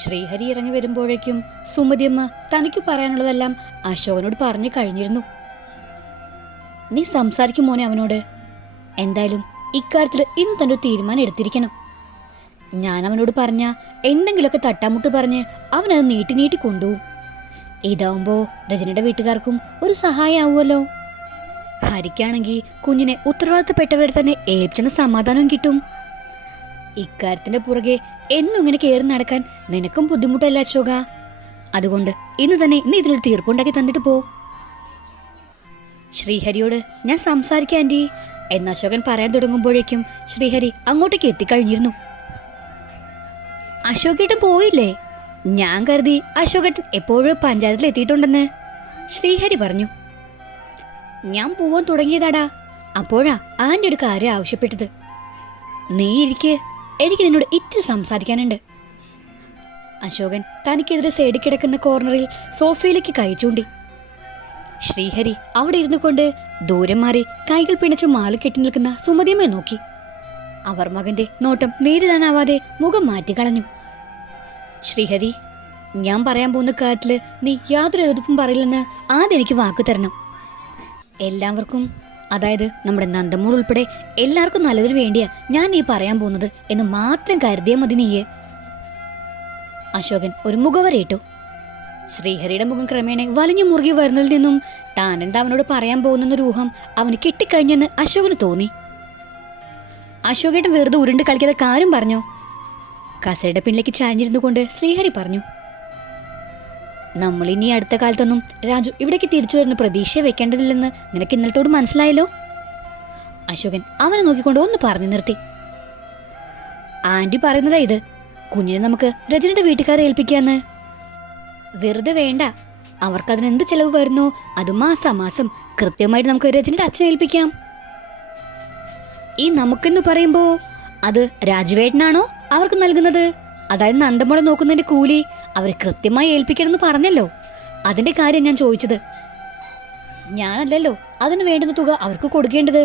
ശ്രീഹരി ഇറങ്ങി വരുമ്പോഴേക്കും സുമതിയമ്മ തനിക്ക് പറയാനുള്ളതെല്ലാം അശോകനോട് പറഞ്ഞു കഴിഞ്ഞിരുന്നു. നീ സംസാരിക്കും മോനെ അവനോട്. എന്തായാലും ഇക്കാര്യത്തിൽ ഇന്ന് തന്നെ ഒരു തീരുമാനം എടുത്തിരിക്കണം. ഞാൻ അവനോട് പറഞ്ഞ എന്തെങ്കിലുമൊക്കെ തട്ടാമുട്ട് പറഞ്ഞ് അവനത് നീട്ടി നീട്ടി കൊണ്ടുപോകും. ഇതാവുമ്പോ രജനിയുടെ വീട്ടുകാർക്കും ഒരു സഹായമാവുമല്ലോ. ഹരിക്കാണെങ്കിൽ കുഞ്ഞിനെ ഉത്തരവാദിത്തപ്പെട്ടവരെ തന്നെ ഏൽപ്പിച്ചെന്ന സമാധാനവും കിട്ടും. ഇക്കാര്യത്തിന്റെ പുറകെ എന്നും ഇങ്ങനെ കയറി നടക്കാൻ നിനക്കും ബുദ്ധിമുട്ടല്ല അശോക. അതുകൊണ്ട് ഇന്ന് തന്നെ ഇതിനൊരു തീർപ്പുണ്ടാക്കി തന്നിട്ട് പോ. ശ്രീഹരിയോട് ഞാൻ സംസാരിക്കാം ആന്റി എന്ന് അശോകൻ പറയാൻ തുടങ്ങുമ്പോഴേക്കും ശ്രീഹരി അങ്ങോട്ടേക്ക് എത്തിക്കഴിഞ്ഞിരുന്നു. അശോകേട്ടൻ പോയില്ലേ? ഞാൻ കരുതി അശോകേട്ടൻ എപ്പോഴും പഞ്ചായത്തിൽ എത്തിയിട്ടുണ്ടെന്ന് ശ്രീഹരി പറഞ്ഞു. ഞാൻ പോവാൻ തുടങ്ങിയതാടാ. അപ്പോഴാ ആന്റി ഒരു കാര്യം ആവശ്യപ്പെട്ടത്. നീ ഇരിക്ക്, എനിക്ക് നിന്നോട് ഇത്തിരി സംസാരിക്കാനുണ്ട്. അശോകൻ തനിക്കെതിരെ സൈഡിൽ കിടക്കുന്ന കോർണറിൽ സോഫയിലേക്ക് കൈ ചൂണ്ടി. ശ്രീഹരി അവിടെ ഇരുന്നു കൊണ്ട് ദൂരം മാറി കൈകൾ പിണച്ച് മാല കെട്ടി നിൽക്കുന്ന സുമതിയമ്മയെ നോക്കി. അവർ മകന്റെ നോട്ടം നേരിടാനാവാതെ മുഖം മാറ്റിക്കളഞ്ഞു. ശ്രീഹരി, ഞാൻ പറയാൻ പോകുന്ന കാര്യത്തില് നീ യാതൊരു എതിർപ്പും പറയില്ലെന്ന് ആദ്യം എനിക്ക് വാക്ക് തരണം. എല്ലാവർക്കും, അതായത് നമ്മുടെ നന്ദമോൾ ഉൾപ്പെടെ എല്ലാവർക്കും നല്ലതിനു വേണ്ടിയാ ഞാൻ നീ പറയാൻ പോകുന്നത് എന്ന് മാത്രം കരുതിയാൽ മതി നീയെ. അശോകൻ ഒരു മുഖവരയിട്ടു. ശ്രീഹരിയുടെ മുഖം ക്രമേണ വലിഞ്ഞു മുറുകി വരുന്നതിൽ നിന്നും താൻ എന്താ അവനോട് പറയാൻ പോകുന്നൊരു ഊഹം അവന് കിട്ടിക്കഴിഞ്ഞെന്ന് അശോകന് തോന്നി. അശോകേട്ടൻ വെറുതെ ഉരുണ്ട് കളിക്കാതെ കാര്യം പറഞ്ഞോ? കസയുടെ പിന്നിലേക്ക് ചാഞ്ഞിരുന്നു കൊണ്ട് ശ്രീഹരി പറഞ്ഞു. നമ്മളിനി അടുത്ത കാലത്തൊന്നും രാജു ഇവിടേക്ക് തിരിച്ചു വരുന്ന പ്രതീക്ഷ വെക്കേണ്ടതില്ലെന്ന് നിനക്ക് ഇന്നലത്തോട് മനസ്സിലായല്ലോ. അശോകൻ അവനെ നോക്കിക്കൊണ്ട് ഒന്ന് പറഞ്ഞു നിർത്തി. ആന്റി പറയുന്നതാ ഇത്. കുഞ്ഞിനെ നമുക്ക് രജനിയുടെ വീട്ടുകാരെ ഏൽപ്പിക്കാന്ന്. വെറുതെ വേണ്ട. അവർക്കതിനെന്ത് ചെലവ് വരുന്നോ അത് മാസാമാസം കൃത്യമായിട്ട് നമുക്ക് രജനിയുടെ അച്ഛനെ ഏൽപ്പിക്കാം. ഈ നമുക്കെന്ന് പറയുമ്പോ അത് രാജുവേട്ടനാണോ അവർക്ക് നൽകുന്നത്? അതായത് നന്ദമോളെ നോക്കുന്നതിന്റെ കൂലി അവരെ കൃത്യമായി ഏൽപ്പിക്കണമെന്ന് പറഞ്ഞല്ലോ. അതിന്റെ കാര്യം ഞാൻ ചോദിച്ചത്. ഞാനല്ലല്ലോ അതിന് വേണ്ടുന്ന തുക അവർക്ക് കൊടുക്കേണ്ടത്.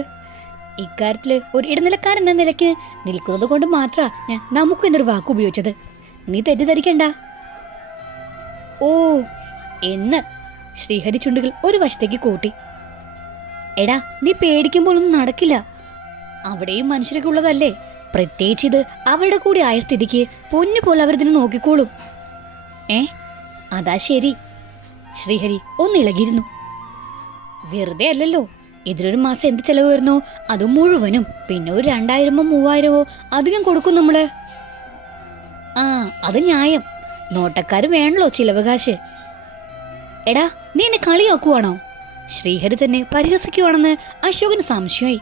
ഇക്കാര്യത്തില് ഒരു ഇടനിലക്കാരൻ എന്ന നിലയ്ക്ക് നിൽക്കുന്നത് കൊണ്ട് മാത്ര ഞാൻ നമുക്ക് എന്നൊരു വാക്ക് ഉപയോഗിച്ചത്. നീ തെറ്റിദ്ധരിക്കണ്ട. ഓ എന്ന് ശ്രീഹരി ചുണ്ടുകൾ ഒരു വശത്തേക്ക് കൂട്ടി. എടാ, നീ പേടിക്കുമ്പോൾ ഒന്നും നടക്കില്ല. അവിടെയും മനുഷ്യരൊക്കെ ഉള്ളതല്ലേ. പ്രത്യേകിച്ച് ഇത് അവരുടെ കൂടി ആയ സ്ഥിതിക്ക് പൊന്നു പോലെ അവരിതിന് നോക്കിക്കോളും. അതാ ശരി. ശ്രീഹരി ഒന്നിളകിയിരുന്നു. വെറുതെ അല്ലല്ലോ. ഇതിലൊരു മാസം എന്ത് ചെലവ് വരുന്നോ അത് മുഴുവനും പിന്നെ ഒരു 2000-ഓ 3000-ഓ അധികം കൊടുക്കും നമ്മള്. അത് ന്യായം. നോട്ടക്കാര് വേണല്ലോ ചിലവ് കാശ്. എടാ, നീ എന്നെ കളിയാക്കുവാണോ? ശ്രീഹരി തന്നെ പരിഹസിക്കുവാണെന്ന് അശോകന് സംശയമായി.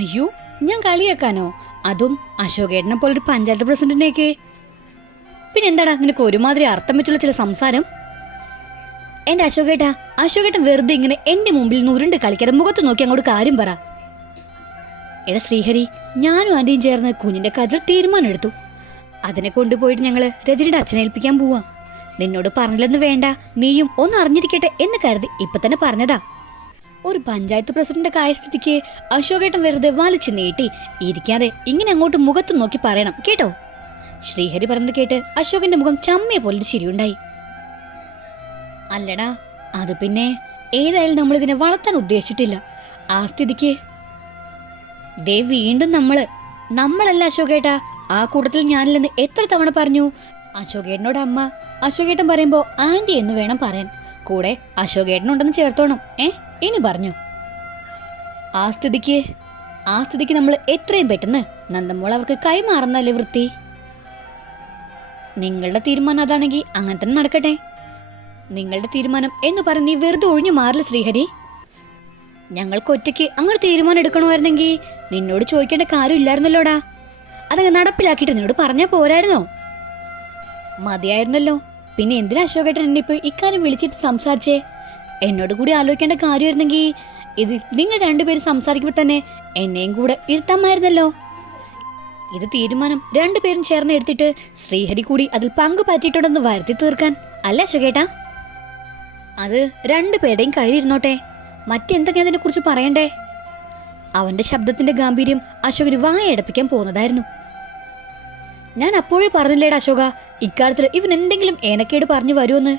അയ്യോ, ഞാൻ കളിയാക്കാനോ? അതും അശോകേട്ടനെ പോലൊരു പഞ്ചായത്ത് പ്രസിഡന്റിനെയൊക്കെ. പിന്നെന്താടാ നിനക്ക് ഒരുമാതിരി അർത്ഥം വെച്ചുള്ള ചില സംസാരം? എന്റെ അശോകേട്ടൻ വെറുതെ ഇങ്ങനെ എന്റെ മുമ്പിൽ നിന്ന് ഉരുണ്ട് കളിക്കാതെ മുഖത്ത് നോക്കി അങ്ങോട്ട് കാര്യം പറ. എടാ ശ്രീഹരി, ഞാനും ആന്റിയും ചേർന്ന് കുഞ്ഞിന്റെ കാര്യത്തിൽ തീരുമാനം എടുത്തു. അതിനെ കൊണ്ടുപോയിട്ട് ഞങ്ങള് രജനിയുടെ അച്ഛനെ ഏൽപ്പിക്കാൻ പോവാ. നിന്നോട് പറഞ്ഞില്ലെന്ന് വേണ്ട, നീയും ഒന്ന് അറിഞ്ഞിരിക്കട്ടെ എന്ന് കരുതി ഇപ്പൊ തന്നെ പറഞ്ഞതാ. ഒരു പഞ്ചായത്ത് പ്രസിഡന്റ് കാര്യസ്ഥിതിക്ക് അശോകേട്ടൻ വെറുതെ വലിച്ചു നീട്ടി ഇരിക്കാതെ ഇങ്ങനെ അങ്ങോട്ട് മുഖത്ത് നോക്കി പറയണം കേട്ടോ. ശ്രീഹരി പറഞ്ഞത് കേട്ട് അശോകന്റെ മുഖം ചമ്മിയ പോലെ ചിരിയുണ്ടായി. അല്ലടാ, അത് പിന്നെ ഏതായാലും നമ്മളിതിനെ വളർത്താൻ ഉദ്ദേശിച്ചിട്ടില്ല. ആ സ്ഥിതിക്ക് ദേ വീണ്ടും നമ്മളല്ല അശോകേട്ടാ. ആ കൂട്ടത്തിൽ ഞാനില്ലെന്ന് എത്ര തവണ പറഞ്ഞു. അശോകേട്ടനോട് അമ്മ, അശോകേട്ടൻ പറയുമ്പോ ആന്റി എന്ന് വേണം പറയാൻ. കൂടെ അശോകേട്ടനുണ്ടെന്ന് ചേർത്തോണം. ഇനി പറഞ്ഞു. ആ സ്ഥിതിക്ക് നമ്മൾ എത്രയും പെട്ടെന്ന് നന്ദമോൾ അവർക്ക് കൈമാറുന്നല്ലേ വൃത്തി. നിങ്ങളുടെ തീരുമാനം അതാണെങ്കിൽ അങ്ങനെ തന്നെ നടക്കട്ടെ. നിങ്ങളുടെ തീരുമാനം എന്ന് പറഞ്ഞ് നീ വെറുതെ ഒഴിഞ്ഞു മാറില്ല ശ്രീഹരി. ഞങ്ങൾക്ക് ഒറ്റയ്ക്ക് അങ്ങനെ തീരുമാനം എടുക്കണമായിരുന്നെങ്കിൽ നിന്നോട് ചോദിക്കേണ്ട കാര്യമില്ലായിരുന്നല്ലോടാ. അതങ്ങ് നടപ്പിലാക്കിയിട്ട് നിന്നോട് പറഞ്ഞാൽ പോരായിരുന്നോ? മതിയായിരുന്നല്ലോ. പിന്നെ എന്തിനാ അശോകേട്ടൻ എന്നെ ഇപ്പൊ ഇക്കാര്യം വിളിച്ചിട്ട് സംസാരിച്ചേ? എന്നോട് കൂടി ആലോചിക്കേണ്ട കാര്യമായിരുന്നെങ്കിൽ ഇതിൽ നിങ്ങൾ രണ്ടുപേരും സംസാരിക്കുമ്പോൾ തന്നെ എന്നെയും കൂടെ ഇരുത്താമായിരുന്നല്ലോ. ഇത് തീരുമാനം രണ്ടുപേരും ചേർന്ന് എടുത്തിട്ട് ശ്രീഹരി കൂടി അതിൽ പങ്കു പറ്റിയിട്ടുണ്ടെന്ന് വരുത്തി തീർക്കാൻ അല്ല അശോകേട്ടാ. അത് രണ്ടുപേരുടെയും കയ്യിലിരുന്നോട്ടെ. മറ്റെന്താ ഞാൻ അതിനെ കുറിച്ച് പറയണ്ടേ? അവന്റെ ശബ്ദത്തിന്റെ ഗാംഭീര്യം അശോകന് വായടപ്പിക്കാൻ പോകുന്നതായിരുന്നു. ഞാൻ അപ്പോഴേ പറഞ്ഞില്ലേടാ അശോക, ഇക്കാര്യത്തിൽ ഇവൻ എന്തെങ്കിലും ഏനക്കേട് പറഞ്ഞു വരുമെന്ന്.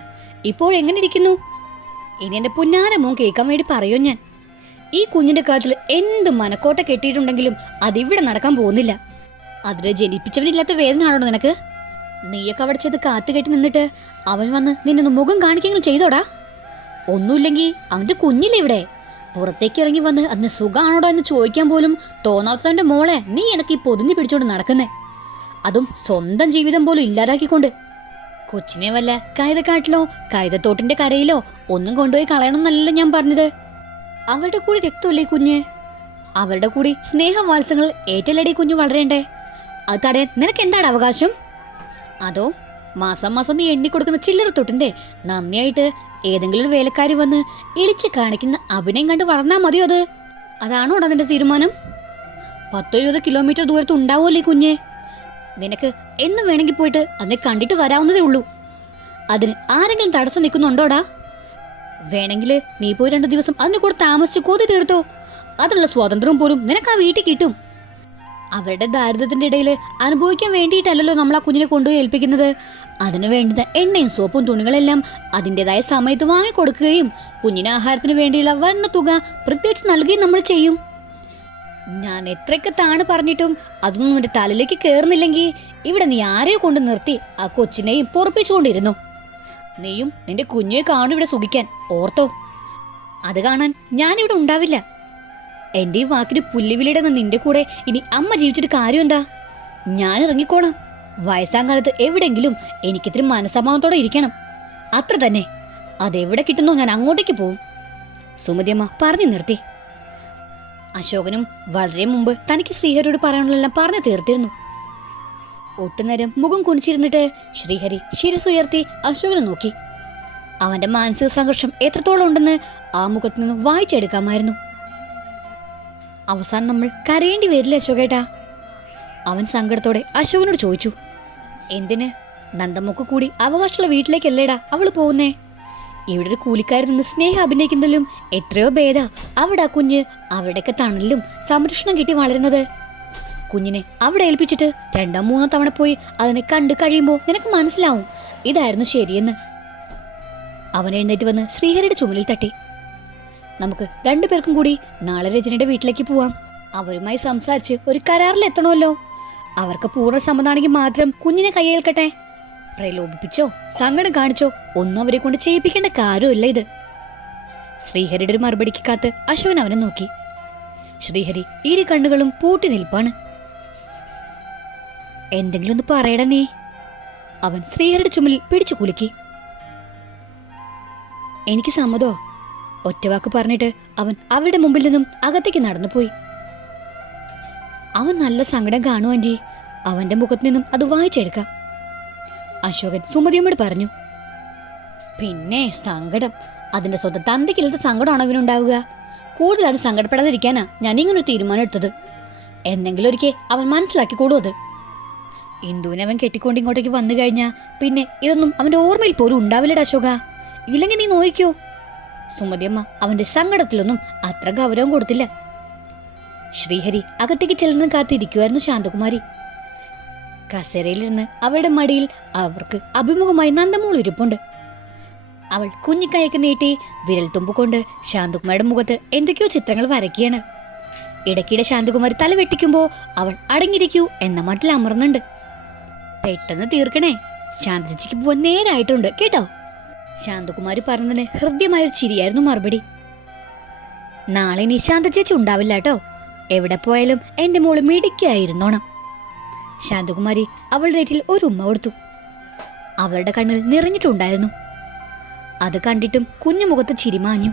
ഇപ്പോഴെങ്ങനെ ഇരിക്കുന്നു? ഇനി എന്റെ പുന്നാര മോൻ കേൾക്കാൻ വേണ്ടി പറയോ ഞാൻ. ഈ കുഞ്ഞിന്റെ കാര്യത്തിൽ എന്ത് മനക്കോട്ട കെട്ടിയിട്ടുണ്ടെങ്കിലും അതിവിടെ നടക്കാൻ പോകുന്നില്ല. അതിനെ ജനിപ്പിച്ചവനില്ലാത്ത വേദനയാണോ നിനക്ക്? നീയൊക്കെ അവിടെ ചെയ്ത് കാത്തുകെട്ടി നിന്നിട്ട് അവൻ വന്ന് നിന്നൊന്ന് മുഖം കാണിക്കെങ്കിലും ചെയ്തോടാ? ഒന്നുമില്ലെങ്കിൽ അവന്റെ കുഞ്ഞില്ലേ ഇവിടെ, പുറത്തേക്ക് ഇറങ്ങി വന്ന് അതിന് സുഖമാണോടാ എന്ന് ചോദിക്കാൻ പോലും തോന്നാത്തവന്റെ മോളെ നീ എനിക്ക് ഈ പൊതിഞ്ഞു പിടിച്ചോണ്ട് നടക്കുന്നേ, അതും സ്വന്തം ജീവിതം പോലും ഇല്ലാതാക്കിക്കൊണ്ട്. കൊച്ചിനെ വല്ല കൈതക്കാട്ടിലോ കൈതത്തോട്ടിന്റെ കരയിലോ ഒന്നും കൊണ്ടുപോയി കളയണമെന്നല്ലല്ലോ ഞാൻ പറഞ്ഞത്. അവരുടെ കൂടി രക്തമല്ലേ കുഞ്ഞ്, അവരുടെ കൂടി സ്നേഹവാത്സങ്ങൾ ഏറ്റലടി കുഞ്ഞു വളരേണ്ടേ. അത് തടയാൻ നിനക്ക് എന്താണ് അവകാശം? അതോ മാസം മാസം നീ എണ്ണിക്കൊടുക്കുന്ന ചില്ലറ തൊട്ടിന്റെ നന്ദിയായിട്ട് ഏതെങ്കിലും വേലക്കാരി വന്ന് ഇളിച്ച് കാണിക്കുന്ന അഭിനയം കണ്ട് വളർന്നാ മതിയോ? അതാണോ അതിന്റെ തീരുമാനം? 10-20 കിലോമീറ്റർ ദൂരത്ത് ഉണ്ടാവുമല്ലേ കുഞ്ഞ്. നിനക്ക് എന്ന് വേണമെങ്കിൽ പോയിട്ട് അതിനെ കണ്ടിട്ട് വരാവുന്നതേ ഉള്ളൂ. അതിന് ആരെങ്കിലും തടസ്സം നിൽക്കുന്നുണ്ടോടാ? വേണമെങ്കിൽ നീ പോയി 2 ദിവസം അതിനെ കൂടെ താമസിച്ച് കൊതി തീർത്തോ. അതിനുള്ള സ്വാതന്ത്ര്യം പോലും നിനക്ക് ആ വീട്ടിൽ കിട്ടും. അവരുടെ ദാരിദ്ര്യത്തിന്റെ ഇടയിൽ അനുഭവിക്കാൻ വേണ്ടിയിട്ടല്ലല്ലോ നമ്മൾ ആ കുഞ്ഞിനെ കൊണ്ടുപോയി ഏൽപ്പിക്കുന്നത്. അതിനു വേണ്ടുന്ന എണ്ണയും സോപ്പും തുണികളെല്ലാം അതിൻ്റെതായ സമയത്ത് വാങ്ങിക്കൊടുക്കുകയും കുഞ്ഞിന് ആഹാരത്തിന് വേണ്ടിയുള്ള വന്ന തുക പ്രത്യേകിച്ച് നൽകുകയും നമ്മൾ ചെയ്യും. ഞാൻ എത്രയൊക്കെ താണ് പറഞ്ഞിട്ടും അതൊന്നും എൻ്റെ തലയിലേക്ക് കയറുന്നില്ലെങ്കിൽ ഇവിടെ നീ ആരെയോ കൊണ്ട് നിർത്തി ആ കൊച്ചിനെയും പൊറപ്പിച്ചുകൊണ്ടിരുന്നു. നീയും നിന്റെ കുഞ്ഞെ കാണും ഇവിടെ സുഖിക്കാൻ, ഓർത്തോ? അത് കാണാൻ ഞാനിവിടെ ഉണ്ടാവില്ല. എൻ്റെ ഈ വാക്കിന് പുല്ലുവിലിടുന്ന നിന്റെ കൂടെ ഇനി അമ്മ ജീവിച്ചിട്ട് കാര്യം എന്താ? ഞാൻ ഇറങ്ങിക്കോളാം. വയസ്സാം കാലത്ത് എവിടെയെങ്കിലും എനിക്കിത്തിരി മനസ്സമാനത്തോടെ ഇരിക്കണം, അത്ര തന്നെ. അതെവിടെ കിട്ടുന്നോ ഞാൻ അങ്ങോട്ടേക്ക് പോവും. സുമതിയമ്മ പറഞ്ഞു നിർത്തി. അശോകനും വളരെ മുമ്പ് തനിക്ക് ശ്രീഹരിയോട് പറയാനുള്ളതെല്ലാം പറഞ്ഞു തീർത്തിരുന്നു. ഒട്ടുനേരം മുഖം കുനിച്ചിരുന്നിട്ട് ശ്രീഹരി ശിരസുയർത്തി അശോകനെ നോക്കി. അവന്റെ മാനസിക സംഘർഷം എത്രത്തോളം ഉണ്ടെന്ന് ആ മുഖത്ത് നിന്ന് വായിച്ചെടുക്കാമായിരുന്നു. അവസാനം നമ്മൾ കരയേണ്ടി വരില്ല അശോകേട്ടാ? അവൻ സങ്കടത്തോടെ അശോകനോട് ചോദിച്ചു. എന്തിന്? നന്ദമ്മക്ക് കൂടി അവകാശമുള്ള വീട്ടിലേക്കല്ലേടാ അവള് പോകുന്നേ. ഇവിടെ ഒരു കൂലിക്കാരിൽ നിന്ന് സ്നേഹം അഭിനയിക്കുന്നതിലും എത്രയോ ഭേദ അവിടെ ആ കുഞ്ഞ് അവിടെയൊക്കെ തണലിലും സംരക്ഷണം കിട്ടി വളരുന്നത്. കുഞ്ഞിനെ അവിടെ ഏൽപ്പിച്ചിട്ട് 2-3 തവണ പോയി അതിനെ കണ്ടു കഴിയുമ്പോൾ നിനക്ക് മനസ്സിലാവും ഇതായിരുന്നു ശരിയെന്ന്. അവൻ എഴുന്നേറ്റ് വന്ന് ശ്രീഹരിയുടെ ചുമലിൽ തട്ടി. നമുക്ക് 2 പേർക്കും കൂടി നാളെ രജനിയുടെ വീട്ടിലേക്ക് പോവാം. അവരുമായി സംസാരിച്ച് ഒരു കരാറിലെത്തണമല്ലോ. അവർക്ക് പൂർണ്ണ സമ്മതമാണെങ്കിൽ മാത്രം കുഞ്ഞിനെ കൈയേൽക്കട്ടെ. പ്രലോഭിപ്പിച്ചോ സങ്കടം കാണിച്ചോ ഒന്നും അവരെ കൊണ്ട് ചെയ്യിപ്പിക്കേണ്ട കാര്യമില്ല ഇത്. ശ്രീഹരിയുടെ ഒരു മറുപടിക്ക് കാത്ത് അശോകൻ അവനെ നോക്കി. ശ്രീഹരി ഇരു കണ്ണുകളും പൂട്ടി നിൽപ്പാണ്. എന്തെങ്കിലും ഒന്ന് പറയടാ നീ. അവൻ ശ്രീഹരിയുടെ ചുമലിൽ പിടിച്ചു കുലുക്കി. എനിക്ക് സമ്മതോ? ഒറ്റവാക്ക് പറഞ്ഞിട്ട് അവൻ അവരുടെ മുമ്പിൽ നിന്നും അകത്തേക്ക് നടന്നുപോയി. അവൻ നല്ല സങ്കടം കാണും ആന്റി, അവന്റെ മുഖത്ത് നിന്നും അത് വായിച്ചെടുക്കാം, അശോകൻ സുമതിയമ്മയോട് പറഞ്ഞു. പിന്നെ സങ്കടം, അതിന്റെ സ്വന്തം തന്തയ്ക്കില്ലാത്ത സങ്കടമാണ് അവനുണ്ടാവുക. കൂടുതലാണ് സങ്കടപ്പെടാതിരിക്കാനാ ഞാൻ ഇങ്ങനൊരു തീരുമാനം എടുത്തത്. എന്തെങ്കിലും ഒരിക്കൽ അവൻ മനസ്സിലാക്കിക്കോളൂ. അത് ഇന്ദുവിനെ അവൻ കെട്ടിക്കൊണ്ട് ഇങ്ങോട്ടേക്ക് വന്നു കഴിഞ്ഞാൽ പിന്നെ ഇതൊന്നും അവന്റെ ഓർമ്മയിൽ പോലും ഉണ്ടാവില്ലടാ അശോക. ഇല്ലെങ്കിൽ നീ നോയിക്കോ. സുമതിയമ്മ അവന്റെ സങ്കടത്തിലൊന്നും അത്ര ഗൗരവം കൊടുത്തില്ല. ശ്രീഹരി അകത്തേക്ക് ചെല്ലുന്ന കാത്തിരിക്കുമായിരുന്നു ശാന്തകുമാരി. കസേരയിലിരുന്ന് അവരുടെ മടിയിൽ അവർക്ക് അഭിമുഖമായി നന്ദമോൾ ഇരിപ്പുണ്ട്. അവൾ കുഞ്ഞിക്കൈയൊക്കെ നീട്ടി വിരൽ തുമ്പുകൊണ്ട് ശാന്തകുമാരിയുടെ മുഖത്ത് എന്തൊക്കെയോ ചിത്രങ്ങൾ വരയ്ക്കുകയാണ്. ഇടയ്ക്കിടെ ശാന്തകുമാരി തല വെട്ടിക്കുമ്പോ അവൾ അടങ്ങിയിരിക്കൂ എന്ന മട്ടിൽ അമർന്നുണ്ട്. പെട്ടെന്ന് തീർക്കണേ, ശാന്തച്ചിക്ക് പോവാൻ നേരായിട്ടുണ്ട് കേട്ടോ. ശാന്തകുമാരി പറഞ്ഞതിന് ഹൃദ്യമായൊരു ചിരിയായിരുന്നു മറുപടി. നാളെ നീ ശാന്തച്ചേച്ചി ഉണ്ടാവില്ല കേട്ടോ. എവിടെ പോയാലും എന്റെ മോള് മിടുക്കിയായിരുന്നോണം. ശാന്തകുമാരി അവളുടെ നെറ്റിൽ ഒരു ഉമ്മ കൊടുത്തു. അവളുടെ കണ്ണിൽ നിറഞ്ഞിട്ടുണ്ടായിരുന്നു. അത് കണ്ടിട്ടും കുഞ്ഞു മുഖത്ത് ചിരിമാഞ്ഞു.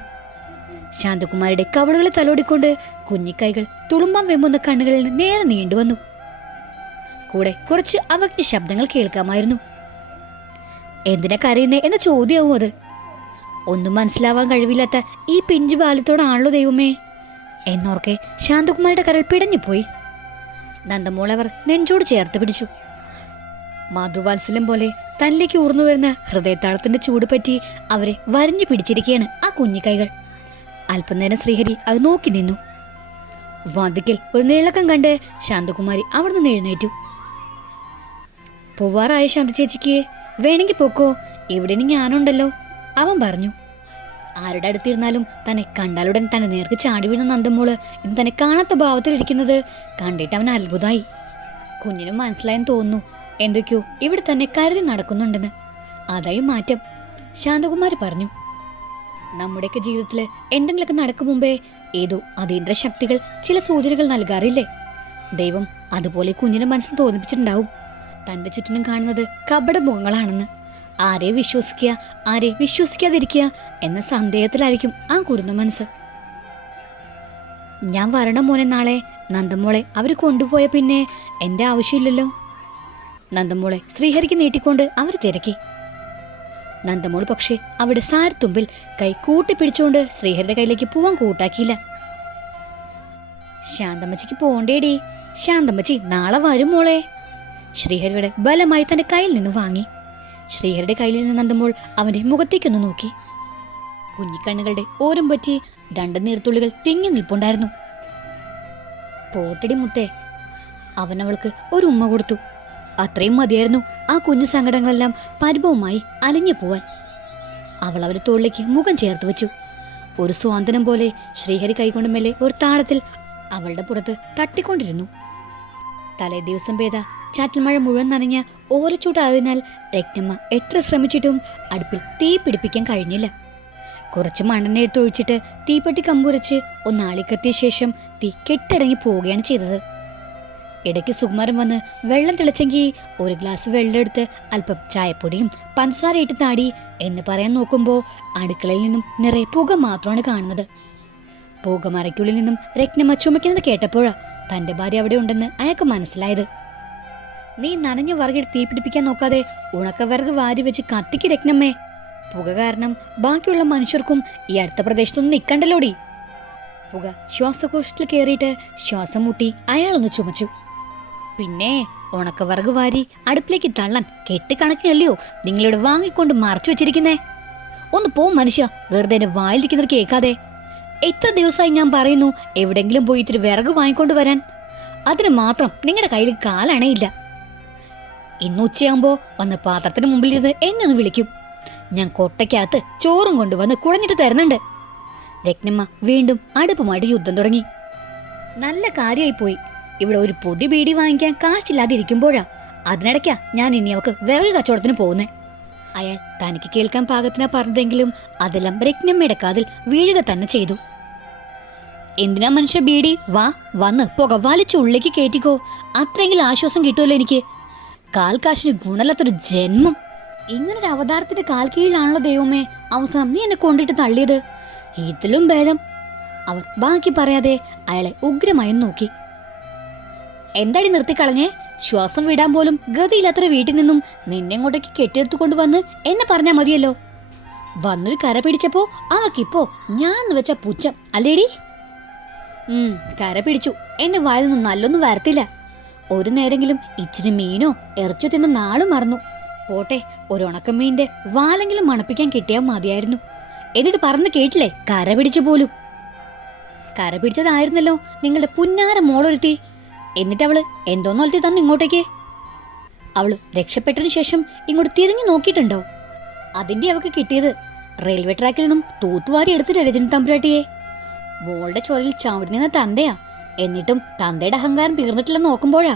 ശാന്തകുമാരിയുടെ കവളുകളെ തലോടിക്കൊണ്ട് കുഞ്ഞിക്കൈകൾ തുളുമ്പാൻ വെമ്പുന്ന കണ്ണുകളിൽ നേരെ നീണ്ടുവന്നു. കൂടെ കുറച്ച് അവജ്ഞ ശബ്ദങ്ങൾ കേൾക്കാമായിരുന്നു. എന്തിനാ കരയുന്നേ എന്ന ചോദ്യമാവും അത്. ഒന്നും മനസ്സിലാവാൻ കഴിവില്ലാത്ത ഈ പിഞ്ചു ബാല്യത്തോടാണല്ലോ ദൈവമേ എന്നോർക്കെ ശാന്തകുമാരിയുടെ കരൽ പിടഞ്ഞുപോയി. നന്ദമോളവർ നെഞ്ചോട് ചേർത്ത് പിടിച്ചു. മാതൃവാത്സല്യം പോലെ തന്നിലേക്ക് ഊർന്നു വരുന്ന ഹൃദയത്താളത്തിന്റെ ചൂട് പറ്റി അവരെ വരിഞ്ഞു പിടിച്ചിരിക്കുകയാണ് ആ കുഞ്ഞിക്കൈകൾ. അല്പനേരം ശ്രീഹരി അത് നോക്കി നിന്നു. വാതിക്കൽ ഒരു നിഴലക്കം കണ്ട് ശാന്തകുമാരി അവിടെ നിന്ന് എഴുന്നേറ്റു. പോവാറായ ശാന്ത ചേച്ചിക്ക്, വേണമെങ്കിൽ പൊക്കോ, ഇവിടെ ഞാനുണ്ടല്ലോ, അവൻ പറഞ്ഞു. ആരുടെ അടുത്തിരുന്നാലും തന്നെ കണ്ടാലുടൻ തന്നെ നേർക്ക് ചാടി വീണ നന്ദമോള് ഇന്ന് തന്നെ കാണാത്ത ഭാവത്തിലിരിക്കുന്നത് കണ്ടിട്ട് അവൻ അത്ഭുതമായി. കുഞ്ഞിനും മനസ്സിലായെന്ന് തോന്നുന്നു എന്തൊക്കെയോ ഇവിടെ തന്നെ കരുതി നടക്കുന്നുണ്ടെന്ന്. അതായി മാറ്റം, ശാന്തകുമാരി പറഞ്ഞു. നമ്മുടെയൊക്കെ ജീവിതത്തിൽ എന്തെങ്കിലുമൊക്കെ നടക്കും മുമ്പേ ഏതോ അതീന്ദ്ര ശക്തികൾ ചില സൂചനകൾ നൽകാറില്ലേ? ദൈവം അതുപോലെ കുഞ്ഞിന്റെ മനസ്സിൽ തോന്നിപ്പിച്ചിട്ടുണ്ടാവും തന്റെ ചുറ്റിനും കാണുന്നത് കപട മുഖങ്ങളാണെന്ന്. ആരെ വിശ്വസിക്കുക, ആരെ വിശ്വസിക്കാതിരിക്കുക എന്ന സന്ദേഹത്തിലായിരിക്കും ആ കുരുന്ന മനസ്സ്. ഞാൻ വരണം മോനെ നാളെ. നന്ദമോളെ അവർ കൊണ്ടുപോയ പിന്നെ എൻ്റെ ആവശ്യമില്ലല്ലോ. നന്ദമോളെ ശ്രീഹരിക്ക് നീട്ടിക്കൊണ്ട് അവർ തിരക്കി. നന്ദമോൾ പക്ഷേ അവിടെ സാരത്തുമ്പിൽ കൈ കൂട്ടിപ്പിടിച്ചുകൊണ്ട് ശ്രീഹരിയുടെ കയ്യിലേക്ക് പോവാൻ കൂട്ടാക്കിയില്ല. ശാന്തമ്മച്ചിക്ക് പോണ്ടേടി, ശാന്തമ്മച്ചി നാളെ വരും മോളെ. ശ്രീഹരിയുടെ ബലമായി തന്റെ കയ്യിൽ നിന്ന് വാങ്ങി. ശ്രീഹരിയുടെ കയ്യിൽ നിന്ന് നന്ദമോൾ അവന്റെ മുഖത്തേക്കൊന്ന് നോക്കി. കുഞ്ഞിക്കണ്ണുകളുടെ ഓരം പറ്റി 2 നീർത്തുള്ളികൾ തിങ്ങി നിൽപ്പുണ്ടായിരുന്നു. പോട്ടടി മുത്തേ, അവനവൾക്ക് ഒരു ഉമ്മ കൊടുത്തു. അത്രയും മതിയായിരുന്നു ആ കുഞ്ഞു സങ്കടങ്ങളെല്ലാം പരിഭവമായി അലിഞ്ഞു പോവാൻ. അവൾ അവരുടെ തോളിലേക്ക് മുഖം ചേർത്ത് വെച്ചു. ഒരു സ്വാന്തനം പോലെ ശ്രീഹരി കൈകൊണ്ട് മെല്ലെ ഒരു താളത്തിൽ അവളുടെ പുറത്ത് തട്ടിക്കൊണ്ടിരുന്നു. തലേ ദിവസം പെയ്ത ചാറ്റൽ മഴ മുഴുവൻ നനഞ്ഞ ഓലച്ചൂട്ടായതിനാൽ രത്നമ്മ എത്ര ശ്രമിച്ചിട്ടും അടുപ്പിൽ തീ പിടിപ്പിക്കാൻ കഴിഞ്ഞില്ല. കുറച്ച് മണ്ണെണ്ണ എടുത്തൊഴിച്ചിട്ട് തീപ്പെട്ടി കമ്പുരച്ച് ഒന്നാളിക്കത്തിയ ശേഷം തീ കെട്ടടങ്ങി പോവുകയാണ് ചെയ്തത്. ഇടയ്ക്ക് സുകുമാരൻ വന്ന് വെള്ളം തിളച്ചെങ്കിൽ ഒരു ഗ്ലാസ് വെള്ളം എടുത്ത് അല്പം ചായപ്പൊടിയും പഞ്ചസാരയിട്ട് താടി എന്ന് പറയാൻ നോക്കുമ്പോൾ അടുക്കളയിൽ നിന്നും നിറയെ പുക മാത്രമാണ് കാണുന്നത്. പുകമറയ്ക്കുള്ളിൽ നിന്നും രത്നമ്മ ചുമക്കുന്നത് കേട്ടപ്പോഴാ തന്റെ ഭാര്യ അവിടെ ഉണ്ടെന്ന് അയാൾക്ക് മനസ്സിലായത്. നീ നനഞ്ഞ വറകിൽ തീ പിടിപ്പിക്കാൻ നോക്കാതെ ഉണക്കവിറക് വാരി വെച്ച് കത്തിക്ക് രത്നമ്മേ. പുക കാരണം ബാക്കിയുള്ള മനുഷ്യർക്കും ഈ അടുത്ത പ്രദേശത്തൊന്നും നിൽക്കണ്ടല്ലോടി. പുക ശ്വാസകോശത്തിൽ കയറിയിട്ട് ശ്വാസം മുട്ടി അയാളൊന്ന് ചുമച്ചു. പിന്നെ ഉണക്കവിറക് വാരി അടുപ്പിലേക്ക് തള്ളാൻ കെട്ടിക്കണക്കിനല്ലയോ നിങ്ങളിവിടെ വാങ്ങിക്കൊണ്ട് മറച്ചു വെച്ചിരിക്കുന്നേ? ഒന്ന് പോ മനുഷ്യ, വെറുതെ എന്റെ വായിലിരിക്കുന്നത് കേൾക്കാതെ. എത്ര ദിവസമായി ഞാൻ പറയുന്നു എവിടെങ്കിലും പോയി ഇത്തിരി വിറക് വാങ്ങിക്കൊണ്ട് വരാൻ. അതിന് മാത്രം നിങ്ങളുടെ കയ്യിൽ കാലണയില്ല. ഇന്ന് ഉച്ചയാകുമ്പോ വന്ന് പാത്രത്തിന് മുമ്പിലിരുന്ന് എന്നെ ഒന്ന് വിളിക്കും. ഞാൻ കൊട്ടയ്ക്കകത്ത് ചോറും കൊണ്ടുവന്ന് കുഴഞ്ഞിട്ട് തരുന്നുണ്ട്. രത്നമ്മ വീണ്ടും അടുപ്പുമായിട്ട് യുദ്ധം തുടങ്ങി. നല്ല കാര്യമായി പോയി. ഇവിടെ ഒരു പുതിയ ബീഡി വാങ്ങിക്കാൻ കാശില്ലാതെ ഇരിക്കുമ്പോഴാ അതിനിടയ്ക്കാ ഞാൻ ഇനി അവക്ക് വിറക് കച്ചവടത്തിന് പോകുന്നേ. അയാൾ തനിക്ക് കേൾക്കാൻ പാകത്തിനാ പറഞ്ഞതെങ്കിലും അതെല്ലാം രത്നമ്മയുടെ കാതിൽ വീഴുക തന്നെ ചെയ്തു. എന്തിനാ മനുഷ്യ ബീഡി? വാ, വന്ന് പുക വലിച്ച് ഉള്ളിലേക്ക് കയറ്റിക്കോ. അത്രയെങ്കിലും ആശ്വാസം കിട്ടുമല്ലോ എനിക്ക്. കാൽക്കാശിന് ഗുണമില്ലാത്തൊരു ജന്മം. ഇങ്ങനൊരു അവതാരത്തിന്റെ കാൽ കീഴിലാണല്ലോ ദൈവമേ അവസാനം നീ എന്നെ കൊണ്ടിട്ട് തള്ളിയത്. ഇതിലും ഭേദം. അവർ ബാക്കി പറയാതെ അയാളെ ഉഗ്രമായി നോക്കി. എന്താടി നിർത്തിക്കളഞ്ഞേ? ശ്വാസം വിടാൻ പോലും ഗതിയില്ലാത്തൊരു വീട്ടിൽ നിന്നും നിന്നെ അങ്ങോട്ടേക്ക് കെട്ടിയെടുത്തു കൊണ്ടുവന്ന് എന്നെ പറഞ്ഞാൽ മതിയല്ലോ. വന്നൊരു കര പിടിച്ചപ്പോ അവക്കിപ്പോ ഞാൻ വെച്ച പുച്ഛം അല്ലേടി? കര പിടിച്ചു. എന്റെ വായിലൊന്നും നല്ലൊന്നും വരത്തില്ല. ഒരു നേരെങ്കിലും ഇച്ചിരി മീനോ ഇറച്ചോ തിന്ന നാളും മറന്നു. പോട്ടെ, ഒരു ഉണക്കമീന്റെ വാലെങ്കിലും മണപ്പിക്കാൻ കിട്ടിയാൽ മതിയായിരുന്നു. എന്നിട്ട് പറഞ്ഞ് കേട്ടില്ലേ കര പിടിച്ചു പോലും. കര പിടിച്ചതായിരുന്നല്ലോ നിങ്ങളുടെ പുന്നാര മോളൊരുത്തി. എന്നിട്ട് അവള് എന്തോന്നൊലത്തി തന്നു ഇങ്ങോട്ടേക്ക്. അവള് രക്ഷപ്പെട്ടതിന് ശേഷം ഇങ്ങോട്ട് തിരിഞ്ഞു നോക്കിയിട്ടുണ്ടോ? അതിന്റെ അവക്ക് കിട്ടിയത് റെയിൽവേ ട്രാക്കിൽ നിന്നും തൂത്തുവാരി എടുത്തില്ല രജനി തമ്പുരാട്ടിയെ. മോളുടെ ചോരയിൽ ചവിടി നിന്ന തന്തയാ. എന്നിട്ടും തന്തയുടെ അഹങ്കാരം തീർന്നിട്ടില്ലെന്ന് നോക്കുമ്പോഴാ.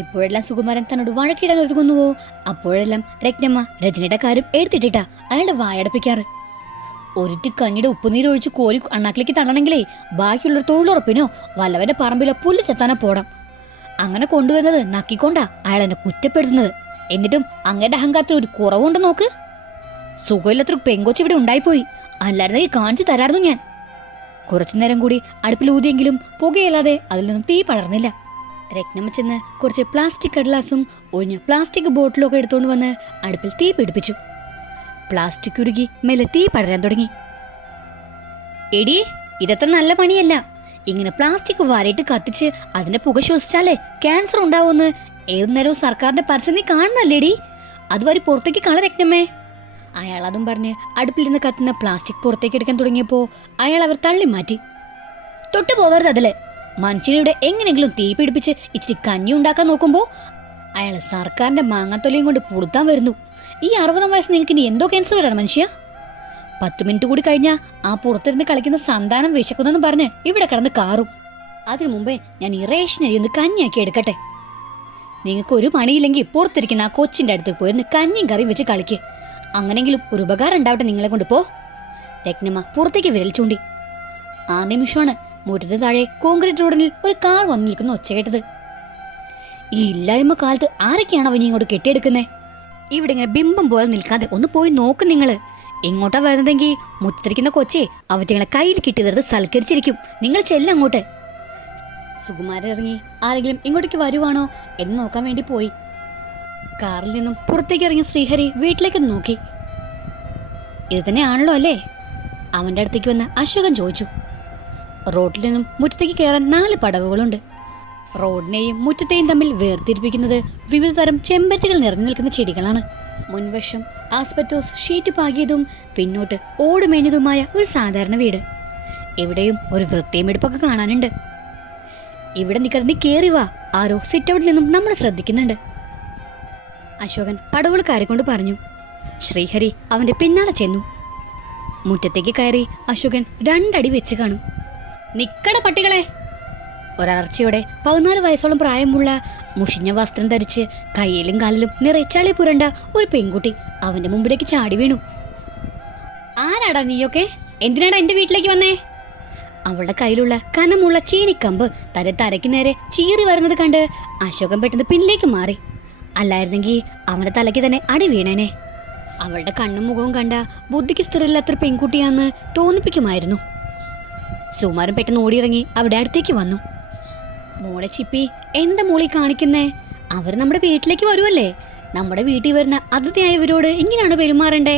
എപ്പോഴെല്ലാം സുകുമാരൻ തന്നോട് വഴക്കിടാൻ ഒരുങ്ങുന്നുവോ അപ്പോഴെല്ലാം രത്നമ്മ രജനിയുടെ കാര്യം എടുത്തിട്ടിട്ടാ അയാളുടെ വായടപ്പിക്കാറ്. ഒരിറ്റ് കഞ്ഞിയുടെ ഉപ്പുനീരൊഴിച്ച് കോരി അണ്ണാക്കിലേക്ക് തള്ളണമെങ്കിലേ ബാക്കിയുള്ളൊരു തൊഴിലുറപ്പിനോ വല്ലവന്റെ പറമ്പിലോ പുല്ല് ചെത്താനോ പോടാം. അങ്ങനെ കൊണ്ടുവരുന്നത് നക്കിക്കൊണ്ടാ അയാൾ എന്നെ കുറ്റപ്പെടുത്തുന്നത്. എന്നിട്ടും അങ്ങയുടെ അഹങ്കാരത്തിൽ ഒരു കുറവുണ്ട് നോക്ക്. സുഖമില്ലാത്തൊരു പെങ്കൊച്ച് ഇവിടെ ഉണ്ടായിപ്പോയി. അല്ലായിരുന്നെങ്കിൽ കാണിച്ചു തരായിരുന്നു ഞാൻ. കുറച്ചു നേരം കൂടി അടുപ്പിൽ ഊതിയെങ്കിലും പുകയില്ലാതെ അതിൽ നിന്നും തീ പടർന്നില്ല. രത്നമ്മ ചെന്ന് കുറച്ച് പ്ലാസ്റ്റിക് കടലാസും ഒഴിഞ്ഞ പ്ലാസ്റ്റിക് ബോട്ടിലും ഒക്കെ എടുത്തുകൊണ്ട് വന്ന് അടുപ്പിൽ തീ പിടിപ്പിച്ചു. പ്ലാസ്റ്റിക് ഉരുകി മെല്ലെ തീ പടരാൻ തുടങ്ങി. എടി, ഇതത്ര നല്ല പണിയല്ല. ഇങ്ങനെ പ്ലാസ്റ്റിക് വാരിയിട്ട് കത്തിച്ച് അതിന്റെ പുക ശ്വസിച്ചാലേ ക്യാൻസർ ഉണ്ടാവുമെന്ന് ഏതു നേരവും സർക്കാരിന്റെ പരസ്യം നീ കാണുന്നല്ലേടി. അത് വരി പുറത്തേക്ക് കള രത്നമ്മേ. അയാൾ അതും പറഞ്ഞ് അടുപ്പിൽ നിന്ന് കത്തുന്ന പ്ലാസ്റ്റിക് പുറത്തേക്ക് എടുക്കാൻ തുടങ്ങിയപ്പോ അയാൾ അവർ തള്ളി മാറ്റി. തൊട്ടു പോവരുത് അതില്. മനുഷ്യനിവിടെ എങ്ങനെയെങ്കിലും തീ പിടിപ്പിച്ച് ഇച്ചിരി കഞ്ഞി ഉണ്ടാക്കാൻ നോക്കുമ്പോ അയാൾ സർക്കാരിന്റെ മാങ്ങാത്തൊലിയും കൊണ്ട് പുളുത്താൻ വരുന്നു. ഈ 60 വയസ്സ് നിങ്ങൾക്ക് ഇനി എന്തോ ക്യാൻസർ വരണം മനുഷ്യ. 10 മിനിറ്റ് കൂടി കഴിഞ്ഞാൽ ആ പുറത്തിരുന്ന് കളിക്കുന്ന സന്താനം വിശക്കുന്നെന്ന് പറഞ്ഞ് ഇവിടെ കിടന്ന് കാറും. അതിനു മുമ്പേ ഞാൻ ഈ റേഷനരി ഒന്ന് കഞ്ഞിയാക്കി എടുക്കട്ടെ. നിങ്ങൾക്ക് ഒരു പണിയില്ലെങ്കിൽ പുറത്തിരിക്കുന്ന ആ കൊച്ചിന്റെ അടുത്ത് പോയിരുന്ന് കഞ്ഞിയും കറിയും വെച്ച് കളിക്ക്. അങ്ങനെങ്കിലും ഒരു ഉപകാരം ഉണ്ടാവട്ടെ നിങ്ങളെ കൊണ്ട് പോ. രത്നമ്മ പുറത്തേക്ക് വിരൽ ചൂണ്ടി. ആ നിമിഷമാണ് മുറ്റത്ത് താഴെ കോൺക്രീറ്റ് റോഡിൽ ഒരു കാർ വന്നു നിൽക്കുന്ന ഒച്ച കേട്ടത്. ഈ ഇല്ലായ്മ കാലത്ത് ആരൊക്കെയാണ് അവൻ ഇങ്ങോട്ട് കെട്ടിയെടുക്കുന്നേ? ഇവിടെ ഇങ്ങനെ ബിംബം പോലെ നിൽക്കാതെ ഒന്ന് പോയി നോക്ക് നിങ്ങള്. എങ്ങോട്ടാ വരുന്നതെങ്കിൽ മുറ്റത്തിരിക്കുന്ന കൊച്ചെ അവറ്റങ്ങളെ കയ്യിൽ കിട്ടിയതെടുത്ത് സൽക്കരിച്ചിരിക്കും. നിങ്ങൾ ചെല്ലങ്ങോട്ട്. സുകുമാരൻ ഇറങ്ങി ആരെങ്കിലും ഇങ്ങോട്ടേക്ക് വരുവാണോ എന്ന് നോക്കാൻ വേണ്ടി പോയി. കാറിൽ നിന്നും പുറത്തേക്ക് ഇറങ്ങിയ ശ്രീഹരി വീട്ടിലേക്ക് നോക്കി. ഇത് തന്നെയാണല്ലോ അല്ലേ? അവന്റെ അടുത്തേക്ക് വന്ന് അശോകൻ ചോദിച്ചു. റോഡിൽ നിന്നും മുറ്റത്തേക്ക് കയറാൻ 4 പടവുകളുണ്ട്. റോഡിനെയും മുറ്റത്തെയും തമ്മിൽ വേർതിരിപ്പിക്കുന്നത് വിവിധ തരം ചെമ്പരത്തികൾ നിറഞ്ഞു നിൽക്കുന്ന ചെടികളാണ്. മുൻവശം ആസ്പെറ്റോസ് ഷീറ്റ് പാകിയതും പിന്നോട്ട് ഓടുമേഞ്ഞതുമായ ഒരു സാധാരണ വീട്. എവിടെയും ഒരു വൃത്തിയും എടുപ്പൊക്കെ കാണാനുണ്ട്. ഇവിടെ നിൽക്കാതെ നീ കേറി വാ, ആരോ സിറ്റൗട്ടിൽ നിന്നും നമ്മളെ ശ്രദ്ധിക്കുന്നുണ്ട്. അശോകൻ പടവുകൾ കയറിക്കൊണ്ട് പറഞ്ഞു. ശ്രീഹരി അവന്റെ പിന്നാലെ ചെന്നു. മുറ്റത്തേക്ക് കയറി അശോകൻ 2 അടി വെച്ച് കാണും. നിക്കട പട്ടികളെ! ഒരർച്ചയോടെ 14 വയസ്സോളം പ്രായമുള്ള മുഷിഞ്ഞ വസ്ത്രം ധരിച്ച് കയ്യിലും കാലിലും നിറച്ചളി പുരണ്ട ഒരു പെൺകുട്ടി അവന്റെ മുമ്പിലേക്ക് ചാടി വീണു. ആരാടാ നീയൊക്കെ? എന്തിനാടാ എന്റെ വീട്ടിലേക്ക് വന്നേ? അവളുടെ കയ്യിലുള്ള കനമുള്ള ചീനിക്കമ്പ് തന്റെ തലയ്ക്ക് നേരെ ചീറി വരുന്നത് കണ്ട് അശോകൻ പെട്ടെന്ന് പിന്നിലേക്ക് മാറി. അല്ലായിരുന്നെങ്കിൽ അവന്റെ തലയ്ക്ക് തന്നെ അടി വീണേനെ. അവളുടെ കണ്ണും മുഖവും കണ്ട ബുദ്ധിക്ക് സ്ഥിരമില്ലാത്തൊരു പെൺകുട്ടിയാന്ന് തോന്നിപ്പിക്കുമായിരുന്നു. സുകുമാരൻ പെട്ടെന്ന് ഓടിയിറങ്ങി അവിടെ അടുത്തേക്ക് വന്നു. മോളെ ചിപ്പി, എന്താ മോളി കാണിക്കുന്നേ? അവർ നമ്മുടെ വീട്ടിലേക്ക് വരുമല്ലേ? നമ്മുടെ വീട്ടിൽ വരുന്ന അതിഥിയായവരോട് ഇങ്ങനെയാണ് പെരുമാറണ്ടേ?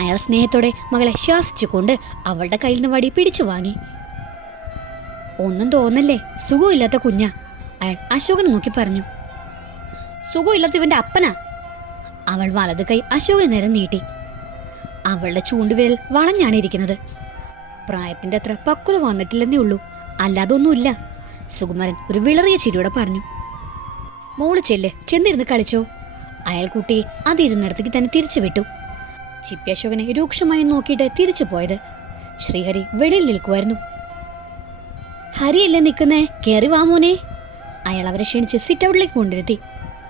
അയാൾ സ്നേഹത്തോടെ മകളെ ശ്വാസിച്ചുകൊണ്ട് അവളുടെ കയ്യിൽ നിന്ന് വടി പിടിച്ചു വാങ്ങി. ഒന്നും തോന്നല്ലേ, സുഖമില്ലാത്ത കുഞ്ഞാ, അയാൾ അശോകനെ നോക്കി പറഞ്ഞു. സുഖമില്ലാത്ത ഇവന്റെ അപ്പനാ. അവൾ വലത് കൈ അശോകന് നേരം നീട്ടി. അവളുടെ ചൂണ്ടുവിരൽ വളഞ്ഞാണ് ഇരിക്കുന്നത്. പ്രായത്തിന്റെ അത്ര പക്വത വന്നിട്ടില്ലെന്നേ ഉള്ളൂ, അല്ലാതൊന്നുമില്ല. സുകുമാരൻ ഒരു വിളറിയ ചിരിയോടെ പറഞ്ഞു. മോള് ചെന്നിരുന്ന് കളിച്ചോ. അയാൾ കുട്ടിയെ അതിരുന്നിടത്തേക്ക് തന്നെ തിരിച്ചു വിട്ടു. ചിപ്പി അശോകനെ രൂക്ഷമായി നോക്കിയിട്ട് തിരിച്ചു പോയത്. ശ്രീഹരി വെളിയിൽ നിൽക്കുമായിരുന്നു. ഹരിയല്ലേ നിൽക്കുന്നേ, കേറി വാ മോനെ. അയാൾ അവരെ ക്ഷണിച്ച് സിറ്റൗട്ടിലേക്ക് കൊണ്ടിരുത്തി.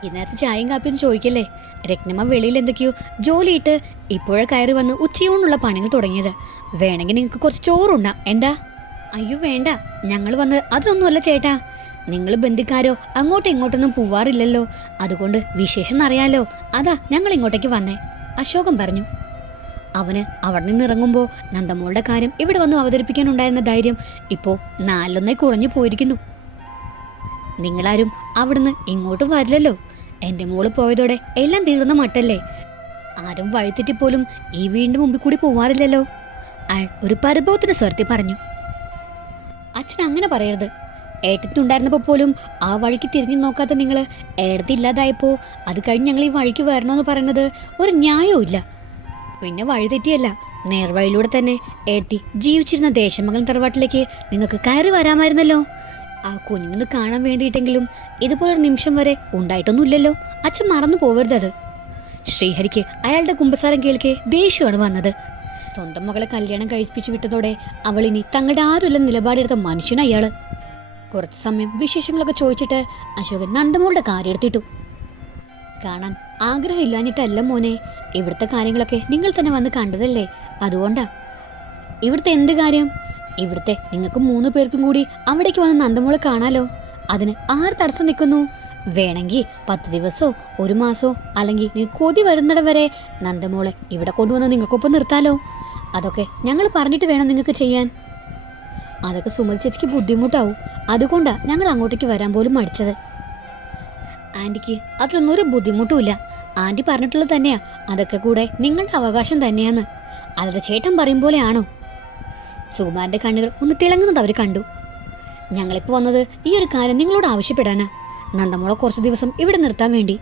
ഇന്നേരത്തെ ചായയും കാപ്പിയൊന്നും ചോദിക്കല്ലേ. രത്നമ്മ വെളിയിൽ എന്തൊക്കെയോ ജോലിയിട്ട് ഇപ്പോഴേ കയറി വന്ന് ഉച്ചയൂണുള്ള പണികൾ തുടങ്ങിയത്. വേണമെങ്കിൽ നിങ്ങൾക്ക് കുറച്ച് ചോറുണ്ടാ. എന്താ? അയ്യോ വേണ്ട, ഞങ്ങൾ വന്ന് അതിനൊന്നുമല്ല ചേട്ടാ. നിങ്ങൾ ബന്ധുക്കാരോ അങ്ങോട്ടും ഇങ്ങോട്ടൊന്നും പോവാറില്ലല്ലോ, അതുകൊണ്ട് വിശേഷം അറിയാലോ, അതാ ഞങ്ങൾ ഇങ്ങോട്ടേക്ക് വന്നേ, അശോകൻ പറഞ്ഞു. അവന് അവിടെ നിന്ന് ഇറങ്ങുമ്പോൾ നന്ദമോളുടെ കാര്യം ഇവിടെ വന്ന് അവതരിപ്പിക്കാനുണ്ടായിരുന്ന ധൈര്യം ഇപ്പോൾ 4 കുറഞ്ഞു പോയിരിക്കുന്നു. നിങ്ങളാരും അവിടുന്ന് ഇങ്ങോട്ടും വരില്ലല്ലോ. എൻ്റെ മോള് പോയതോടെ എല്ലാം തീർന്ന മട്ടല്ലേ. ആരും വഴിതെറ്റിപ്പോലും ഈ വീടിന്റെ മുമ്പിൽ കൂടി പോവാറില്ലല്ലോ, അയാൾ ഒരു പരിഭവത്തിന് സ്വരത്തിൽ പറഞ്ഞു. അച്ഛൻ അങ്ങനെ പറയരുത്. ഏട്ടത്തിനുണ്ടായിരുന്നപ്പോൾ പോലും ആ വഴിക്ക് തിരിഞ്ഞു നോക്കാത്ത നിങ്ങൾ ഏടത്തി ഇല്ലാതായപ്പോൾ അത് കഴിഞ്ഞ് ഞങ്ങൾ ഈ വഴിക്ക് വരണമെന്ന് പറയുന്നത് ഒരു ന്യായവും ഇല്ല. പിന്നെ വഴി തെറ്റിയല്ല, നേർവഴിയിലൂടെ തന്നെ ഏടത്തി ജീവിച്ചിരുന്ന ദേശമംഗലം തറവാട്ടിലേക്ക് നിങ്ങൾക്ക് കയറി വരാമായിരുന്നല്ലോ. ആ കുഞ്ഞിനൊന്ന് കാണാൻ വേണ്ടിയിട്ടെങ്കിലും ഇതുപോലൊരു നിമിഷം വരെ ഉണ്ടായിട്ടൊന്നുമില്ലല്ലോ. അച്ഛൻ മറന്നു പോകരുതത്. ശ്രീഹരിക്ക് അയാളുടെ കുമ്പസാരം കേൾക്കെ ദേഷ്യമാണ് വന്നത്. സ്വന്തം മകളെ കല്യാണം കഴിപ്പിച്ചു വിട്ടതോടെ അവൾ ഇനി തങ്ങളുടെ ആരുമില്ല നിലപാടെടുത്ത മനുഷ്യൻ അയാള്. കുറച്ചു സമയം വിശേഷങ്ങളൊക്കെ ചോദിച്ചിട്ട് അശോകൻ നന്ദമോളുടെ കാര്യം എടുത്തിട്ടു. കാണാൻ ആഗ്രഹം ഇല്ലാഞ്ഞിട്ടല്ല മോനെ, ഇവിടുത്തെ കാര്യങ്ങളൊക്കെ നിങ്ങൾ തന്നെ വന്ന് കണ്ടതല്ലേ, അതുകൊണ്ടാ. ഇവിടുത്തെ എന്ത് കാര്യം? ഇവിടുത്തെ നിങ്ങൾക്ക് 3 പേർക്കും കൂടി അവിടേക്ക് വന്ന് നന്ദമോളെ കാണാലോ. അതിന് ആര് തടസ്സം നിൽക്കുന്നു? വേണമെങ്കിൽ 10 ദിവസമോ 1 മാസമോ അല്ലെങ്കിൽ നീ കൊതി വരുന്നിടം വരെ നന്ദമോളെ ഇവിടെ കൊണ്ടുവന്ന് നിങ്ങൾക്കൊപ്പം നിർത്താലോ. അതൊക്കെ ഞങ്ങൾ പറഞ്ഞിട്ട് വേണം നിങ്ങൾക്ക് ചെയ്യാൻ. അതൊക്കെ സുമതി ചേച്ചിക്ക് ബുദ്ധിമുട്ടാവും, അതുകൊണ്ടാണ് ഞങ്ങൾ അങ്ങോട്ടേക്ക് വരാൻ പോലും മടിച്ചത്. ആൻറ്റിക്ക് അതിലൊന്നും ഒരു ബുദ്ധിമുട്ടുമില്ല. ആൻറ്റി പറഞ്ഞിട്ടുള്ളത് തന്നെയാ, അതൊക്കെ കൂടെ നിങ്ങളുടെ അവകാശം തന്നെയാന്ന്. അല്ലാതെ ചേട്ടൻ പറയും പോലെയാണോ? സുകുമാരൻ്റെ കണ്ണുകൾ ഒന്ന് തിളങ്ങുന്നത് അവർ കണ്ടു. ഞങ്ങളിപ്പോൾ വന്നത് ഈ ഒരു കാര്യം നിങ്ങളോട് ആവശ്യപ്പെടാനാ. നന്ദമോളെ കുറച്ച് ദിവസം ഇവിടെ നിർത്താൻ വേണ്ടി.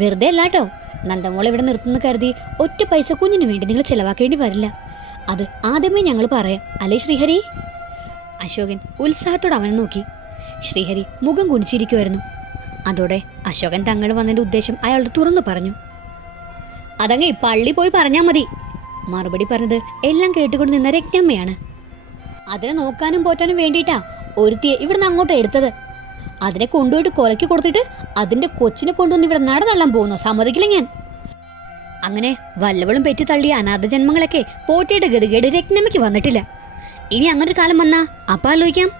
വെറുതെ അല്ലാട്ടോ, നന്ദമോളെ ഇവിടെ നിർത്തുന്ന കരുതി ഒറ്റ പൈസ കുഞ്ഞിന് വേണ്ടി നിങ്ങൾ ചിലവാക്കേണ്ടി വരില്ല. അത് ആദ്യമേ ഞങ്ങൾ പറയാം, അല്ലേ ശ്രീഹരി? അശോകൻ ഉത്സാഹത്തോടെ അവനെ നോക്കി. ശ്രീഹരി മുഖം കുനിച്ചിരിക്കുമായിരുന്നു. അതോടെ അശോകൻ തങ്ങൾ വന്നതിന്റെ ഉദ്ദേശം അയാളോട് തുറന്നു പറഞ്ഞു. അതങ്ങേ പള്ളി പോയി പറഞ്ഞാൽ മതി. മറുപടി പറഞ്ഞത് എല്ലാം കേട്ടുകൊണ്ട് നിന്ന രത്നമ്മയാണ്. അതിനെ നോക്കാനും പോറ്റാനും വേണ്ടിയിട്ടാ ഒരുത്തിയെ ഇവിടുന്ന് അങ്ങോട്ട് എടുത്തത്. അതിനെ കൊണ്ടുപോയിട്ട് കൊലയ്ക്ക് കൊടുത്തിട്ട് അതിന്റെ കൊച്ചിനെ കൊണ്ടുവന്ന് ഇവിടെ നടന്നള്ളാൻ പോകുന്നു. സമ്മതിക്കില്ല ഞാൻ. അങ്ങനെ വല്ലവളും പെറ്റി തള്ളിയ അനാഥ ജന്മങ്ങളൊക്കെ പോറ്റയുടെ ഗതികേട് രത്നമ്മയ്ക്ക് വന്നിട്ടില്ല. ഇനി അങ്ങനൊരു കാലം വന്നാ അപ്പം ആലോചിക്കാം.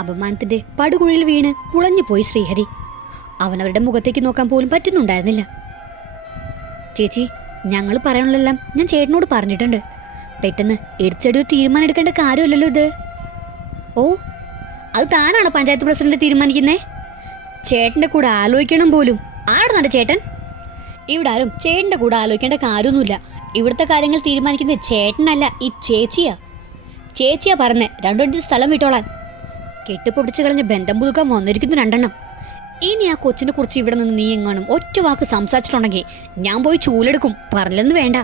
അപമാനത്തിന്റെ പടുകുഴിയിൽ വീണ് പുളഞ്ഞു പോയി ശ്രീഹരി. അവനവരുടെ മുഖത്തേക്ക് നോക്കാൻ പോലും പറ്റുന്നുണ്ടായിരുന്നില്ല. ചേച്ചി, ഞങ്ങൾ പറയാനുള്ളതെല്ലാം ഞാൻ ചേട്ടനോട് പറഞ്ഞിട്ടുണ്ട്. പെട്ടെന്ന് എടുത്തൊരു തീരുമാനം എടുക്കേണ്ട കാര്യമല്ലല്ലോ ഇത്. ഓ, അത് താനാണോ പഞ്ചായത്ത് പ്രസിഡന്റ് തീരുമാനിക്കുന്നേ? ചേട്ടൻ്റെ കൂടെ ആലോചിക്കണം പോലും. ആരുടെ നല്ല ചേട്ടൻ? ഇവിടെ ആരും ചേട്ടൻ്റെ കൂടെ ആലോചിക്കേണ്ട കാര്യമൊന്നുമില്ല. ഇവിടുത്തെ കാര്യങ്ങൾ തീരുമാനിക്കുന്നത് ചേട്ടനല്ല, ഈ ചേച്ചിയാ പറഞ്ഞേ 2 സ്ഥലം വിട്ടോളാൻ. കെട്ടുപൊടിച്ചു കളഞ്ഞ ബന്ധം പുതുക്കാൻ വന്നിരിക്കുന്നു 2. ഇനി ആ കൊച്ചിനെ കുറിച്ച് ഇവിടെ നിന്ന് നീ എങ്ങാനും ഒറ്റ വാക്ക് സംസാരിച്ചിട്ടുണ്ടെങ്കിൽ ഞാൻ പോയി ചൂലെടുക്കും. പറഞ്ഞില്ലെന്ന് വേണ്ട.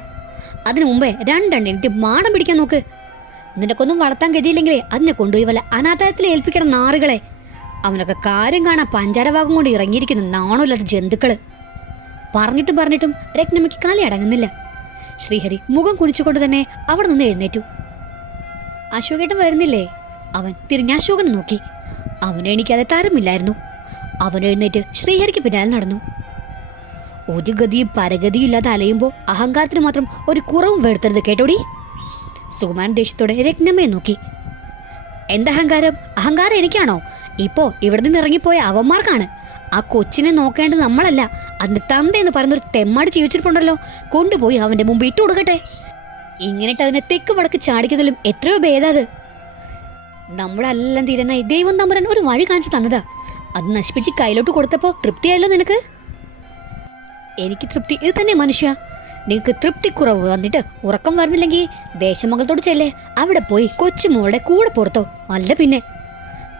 അതിനു മുമ്പേ 2 എനിക്ക് മാടം പിടിക്കാൻ നോക്ക്. നിനക്കൊന്നും വളർത്താൻ ഗതിയില്ലെങ്കിലേ അതിനെ കൊണ്ടുപോയി വല്ല അനാഥാലയത്തിൽ ഏൽപ്പിക്കണം നാറുകളെ. അവനൊക്കെ കാര്യം കാണാൻ പഞ്ചാരഭാഗം കൊണ്ട് ഇറങ്ങിയിരിക്കുന്നു നാണമില്ലാത്ത ജന്തുക്കള്. പറഞ്ഞിട്ടും രത്നമ്മയ്ക്ക് കാലി അടങ്ങുന്നില്ല. ശ്രീഹരി മുഖം കുനിച്ചുകൊണ്ട് തന്നെ അവിടെ നിന്ന് എഴുന്നേറ്റു. അശോകേട്ടൻ വരുന്നില്ലേ? അവൻ തിരിഞ്ഞ അശോകനെ നോക്കി. അവനെ എണീക്കാതെ തരമില്ലായിരുന്നു. അവൻ എഴുന്നേറ്റ് ശ്രീഹരിക്ക് പിന്നാലെ നടന്നു. ഒരു ഗതിയും പരഗതിയും ഇല്ലാതെ അലയുമ്പോൾ അഹങ്കാരത്തിന് മാത്രം ഒരു കുറവും വരുത്തരുത് കേട്ടോടി. സുകുമാരൻ ദേഷ്യത്തോടെ രത്നമ്മയെ നോക്കി. എന്തഹങ്കാരം? അഹങ്കാരം എനിക്കാണോ? ഇപ്പോ ഇവിടെ നിന്ന് ഇറങ്ങിപ്പോയ അവന്മാർക്കാണ്. ആ കൊച്ചിനെ നോക്കേണ്ടത് നമ്മളല്ല, അതിന്റെ തന്ത എന്ന് പറയുന്നൊരു തെമ്മാടി ജീവിച്ചിട്ടുണ്ടല്ലോ. കൊണ്ടുപോയി അവന്റെ മുമ്പ് ഇട്ടു കൊടുക്കട്ടെ. ഇങ്ങനെയിട്ട് അതിനെ തെക്ക് വടക്ക് ചാടിക്കുന്നതിലും എത്രയോ ഭേദാത്. നമ്മളെല്ലാം തീരാനായി ദൈവം തമ്പുരാൻ ഒരു വഴി കാണിച്ചു തന്നതാ. അത് നശിപ്പിച്ച് കയ്യിലോട്ട് കൊടുത്തപ്പോ തൃപ്തിയായല്ലോ നിനക്ക്? എനിക്ക് തൃപ്തി ഇത് തന്നെ മനുഷ്യ. നിനക്ക് തൃപ്തിക്കുറവ് വന്നിട്ട് ഉറക്കം വരുന്നില്ലെങ്കിൽ ദേശമംഗലത്തോട് ചെല്ലേ. അവിടെ പോയി കൊച്ചുമോളുടെ കൂടെ പുറത്തോ. അല്ല പിന്നെ.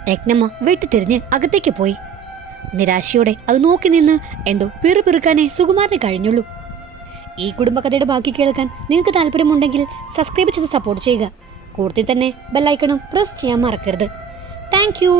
രത്നമ്മ വെട്ടിത്തിരിഞ്ഞ് അകത്തേക്ക് പോയി. നിരാശയോടെ അത് നോക്കി നിന്ന് എന്തോ പിറുപിറുക്കാനേ സുകുമാരനെ കഴിഞ്ഞുള്ളൂ. ഈ കുടുംബകഥയുടെ ബാക്കി കേൾക്കാൻ നിങ്ങൾക്ക് താല്പര്യമുണ്ടെങ്കിൽ സബ്സ്ക്രൈബ് ചെയ്ത് സപ്പോർട്ട് ചെയ്യുക. കൂടുതൽ തന്നെ ബെല്ലൈക്കണും പ്രസ് ചെയ്യാൻ മറക്കരുത്. Thank you.